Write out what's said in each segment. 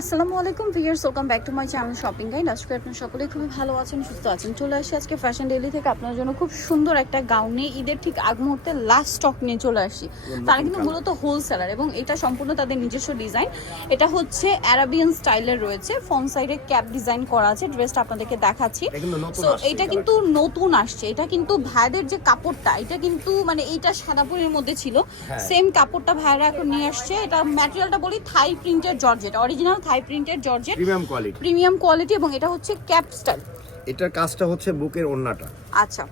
আসসালামু আলাইকুম viewers, welcome back to my channel shopping guide. আজকে আপনারা সকলেই খুবই ভালো আছেন, সুস্থ আছেন। চলে আসি আজকে ফ্যাশন ডেইলি থেকে আপনার জন্য খুব সুন্দর একটা গাউন নিয়ে। ঈদের ঠিক আগ মুহূর্তে লাস্ট স্টক নিয়ে চলে আসি। তারা কিন্তু মূলত হোলসেলার এবং এটা সম্পূর্ণ তাদের নিজস্ব ডিজাইন। এটা হচ্ছে অ্যারাবিয়ান স্টাইলের রয়েছে, ফ্রন্ট সাইডে ক্যাপ ডিজাইন করা আছে। ড্রেসটা আপনাদেরকে দেখাচ্ছি। সো এটা কিন্তু নতুন আসছে। এটা কিন্তু ভাইদের যে কাপড়টা, এটা কিন্তু মানে এইটা সাদাপুরের মধ্যে ছিল, সেম কাপড়টা ভাইরা এখন নিয়ে আসছে। এটা ম্যাটেরিয়ালটা বলি থাই প্রিন্টেড জর্জেট, অরিজিনাল থাই প্রিন্টেড জর্জেট, প্রিমিয়াম কোয়ালিটি। এবং এটা হচ্ছে ক্যাপ স্টাইল। এটার কাজটা হচ্ছে বুকের ওড়নাটা। আচ্ছা,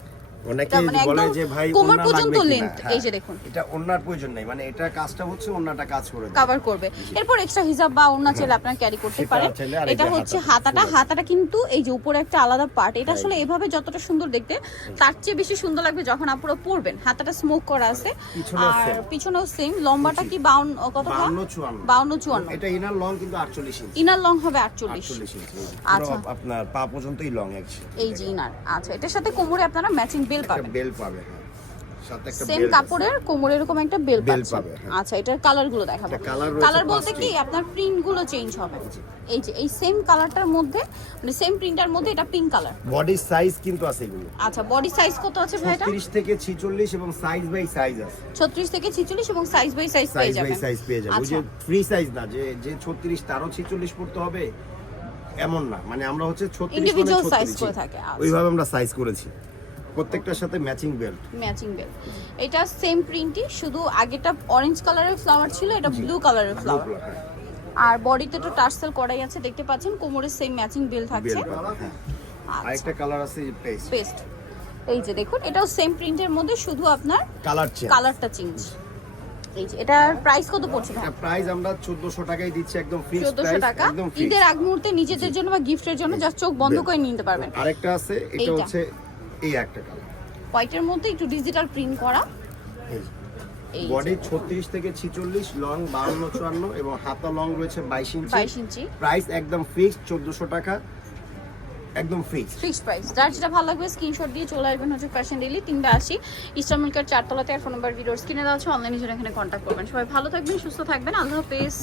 অনেকে বলে যে ভাই কোমর ওড়না পর্যন্ত লাগবে লেন্থ, কিনা। এই যে দেখুন এটা ওড়নার প্রয়োজন নাই, মানে এটা কাজটা হচ্ছে ওড়নাটা কাজ করে দেয়, কভার করবে। এরপর এক্সট্রা হিজাব বা ওড়না চাইলে আপনারা ক্যারি করতে সেটা পারেন। চাইলে, আর এই এটা যে হচ্ছে হাতাটা, হাতাটা কিন্তু এই যে উপরে একটা আলাদা পার্ট। এটা আসলে এভাবে যতটা সুন্দর দেখতে, তার চেয়ে বেশি সুন্দর লাগবে যখন আপনারা পরবেন। হাতাটা স্মোক করা আছে, আর পিছনেও সেম। লম্বাটা কি 52 কত? 52-54। এটা ইনার লং কিন্তু 48 ইঞ্চি। ইনার লং হবে 48 ইঞ্চি। আচ্ছা, আপনার পা পর্যন্তই লং আছে এই যে ইনার। আচ্ছা, এটার সাথে কোমরে আপনারা ম্যাচিং বেল পাবেন। বেল পাবে, সাথে একটা সেম বেল কাপড়ের কোমরে এরকম একটা বেল পাচ্ছেন। পাবে। আচ্ছা, এটার কালার গুলো দেখাবো। কালার বলতে কি আপনার প্রিন্ট গুলো চেঞ্জ হবে। এই যে এই সেম কালারটার মধ্যে, মানে সেম প্রিন্টার মধ্যে এটা পিঙ্ক কালার। বডি সাইজ কিন্তু আছে এগুলো। আচ্ছা, বডি সাইজ কত আছে ভাইটা? 36 থেকে 46 এবং সাইজ বাই সাইজ আছে। 36 থেকে 46 এবং সাইজ বাই সাইজ পেয়ে যাবেন। সাইজ পেয়ে যাবেন। ওই যে ফ্রি সাইজ না যে 36 তারও 46 পড়তে হবে এমন না, মানে আমরা হচ্ছে 36 ইন্ডিভিজুয়াল সাইজ করে থাকে। ওইভাবে আমরা সাইজ করেছি, প্রত্যেকটার সাথে ম্যাচিং বেল্ট। এটা সেম প্রিন্টই, শুধু আগেটা অরেঞ্জ কালারের ফ্লাওয়ার ছিল, এটা ব্লু কালারের ফ্লাওয়ার। আর বডিতে তো টার্সেল করাই আছে, দেখতে পাচ্ছেন। কোমরে সেম ম্যাচিং বেল থাকছে। আরেকটা কালার আছে পেস্ট, এই যে দেখুন, এটাও সেম প্রিন্টের মধ্যে, শুধু আপনার কালারটা চেঞ্জ। এই যে এটার প্রাইস কত পড়ছে? এটা প্রাইস আমরা 1400 টাকায় দিচ্ছি, একদম ফিক্সড 1400 টাকা। ঈদের আগ মুহূর্তে নিজেদের জন্য বা গিফটের জন্য জাস্ট চোখ বন্ধ করে নিতে পারবেন। আরেকটা আছে, এটা হচ্ছে এই একটা কালার, হোয়াইটের মধ্যে একটু ডিজিটাল প্রিন্ট করা। বডি 36 থেকে 46, লং 52-54 এবং হাতা লং রয়েছে 22 ইঞ্চি। প্রাইস একদম ফিক্সড 1400 টাকা, একদম ফিক্সড প্রাইস। যার যেটা ভালো লাগবে স্ক্রিনশট দিয়ে চলে আসবেন হচ্ছে ফ্যাশন ডেইলি 380 ইস্টার্ন মিল্কের 4 তলাতে। আর ফোন নাম্বার ভিডিওর স্ক্রিনে দেওয়া আছে, অনলাইনে জন্য এখানে কন্ট্যাক্ট করবেন। সবাই ভালো থাকবেন, সুস্থ থাকবেন, আল্লাহ হাফেজ।